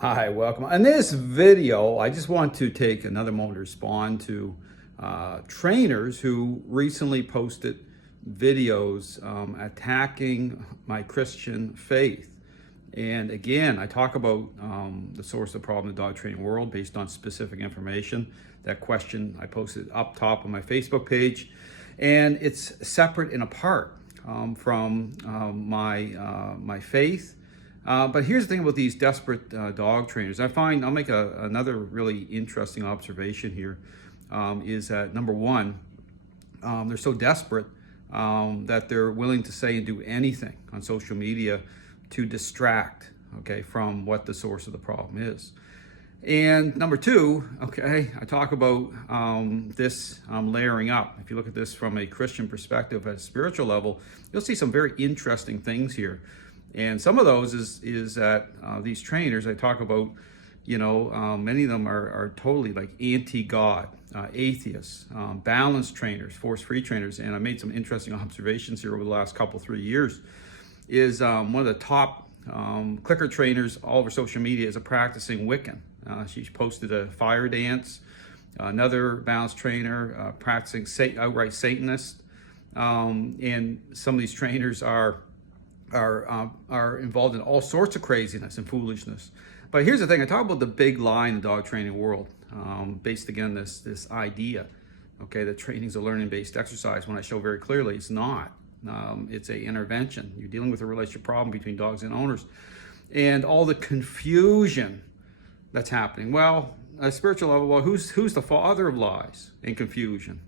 Hi, welcome. In this video, I just want to take another moment to respond to trainers who recently posted videos attacking my Christian faith. And again, I talk about the source of the problem in the dog training world based on specific information. That question I posted up top on my Facebook page, and it's separate and apart from my faith. But here's the thing about these desperate dog trainers. I'll make another really interesting observation here, is that number one, they're so desperate that they're willing to say and do anything on social media to distract, okay, from what the source of the problem is. And number two, okay, I talk about this layering up. If you look at this from a Christian perspective at a spiritual level, you'll see some very interesting things here. And some of those is that these trainers I talk about, many of them are totally like anti-God, atheists, balanced trainers, force-free trainers. And I made some interesting observations here over the last 3 years. Is one of the top clicker trainers all over social media is a practicing Wiccan. She posted a fire dance. Another balanced trainer practicing outright Satanist. And some of these trainers are involved in all sorts of craziness and foolishness. But here's the thing, I talk about the big lie in the dog training world, based again this idea, okay, that training is a learning-based exercise, when I show very clearly it's not. It's a intervention. You're dealing with a relationship problem between dogs and owners, and all the confusion that's happening. Well, at a spiritual level, well, who's the father of lies and confusion?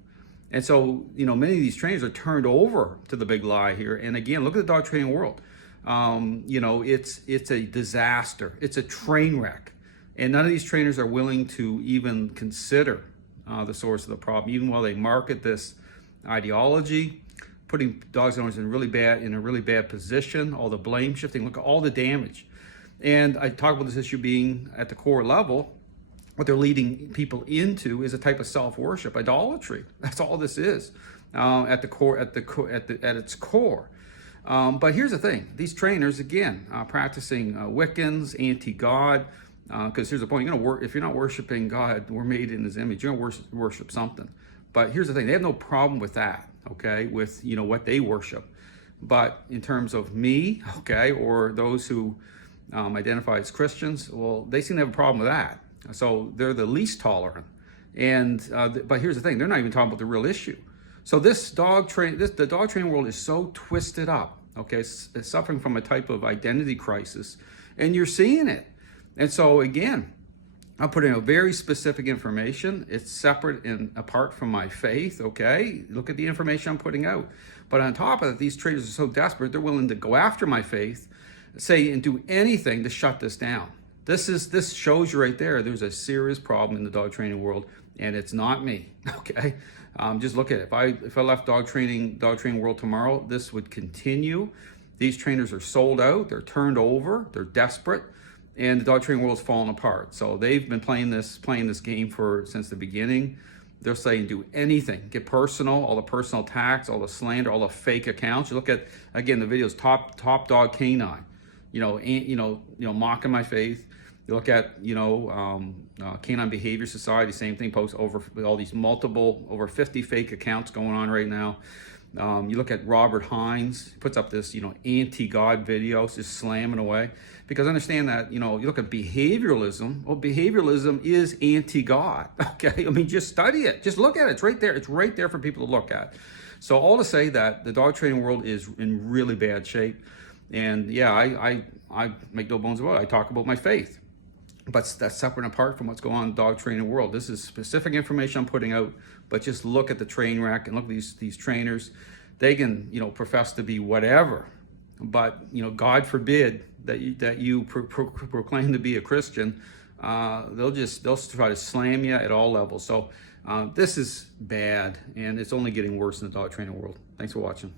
And so, many of these trainers are turned over to the big lie here. And again, look at the dog training world. It's a disaster. It's a train wreck. And none of these trainers are willing to even consider the source of the problem, even while they market this ideology, putting dogs and owners in a really bad position, all the blame shifting, look at all the damage. And I talk about this issue being at the core level. What they're leading people into is a type of self-worship, idolatry. That's all this is, at its core. But here's the thing: these trainers, again, practicing Wiccans, anti-God. Because here's the point: if you're not worshiping God, we're made in His image. You're gonna worship something. But here's the thing: they have no problem with that, okay, with what they worship. But in terms of me, okay, or those who identify as Christians, well, they seem to have a problem with that. So they're the least tolerant. And but here's the thing: they're not even talking about the real issue. So the dog training world is so twisted up. Okay, it's suffering from a type of identity crisis, and you're seeing it. And so again, I'm putting out very specific information. It's separate and apart from my faith. Okay, look at the information I'm putting out. But on top of that, these trainers are so desperate, they're willing to go after my faith, say and do anything to shut this down. This shows you right there, there's a serious problem in the dog training world, and it's not me, okay? Just look at it. If I left dog training world tomorrow, this would continue. These trainers are sold out, they're turned over, they're desperate, and the dog training world's falling apart. So they've been playing this game since the beginning. They're saying do anything, get personal, all the personal attacks, all the slander, all the fake accounts. You look at, again, the videos, top dog canine, mocking my faith. You look at, Canine Behavior Society, same thing, posts over all these over 50 fake accounts going on right now. You look at Robert Hines, puts up this, anti-God videos, just slamming away. Because understand that, you look at behavioralism. Well, behavioralism is anti-God, okay? I mean, just study it. Just look at it. It's right there. It's right there for people to look at. So all to say that the dog training world is in really bad shape. And yeah, I make no bones about it. I talk about my faith. But that's separate and apart from what's going on in the dog training world. This is specific information I'm putting out, but just look at the train wreck and look at these trainers. They can, profess to be whatever, but, God forbid that you proclaim to be a Christian. They'll try to slam you at all levels. So this is bad, and it's only getting worse in the dog training world. Thanks for watching.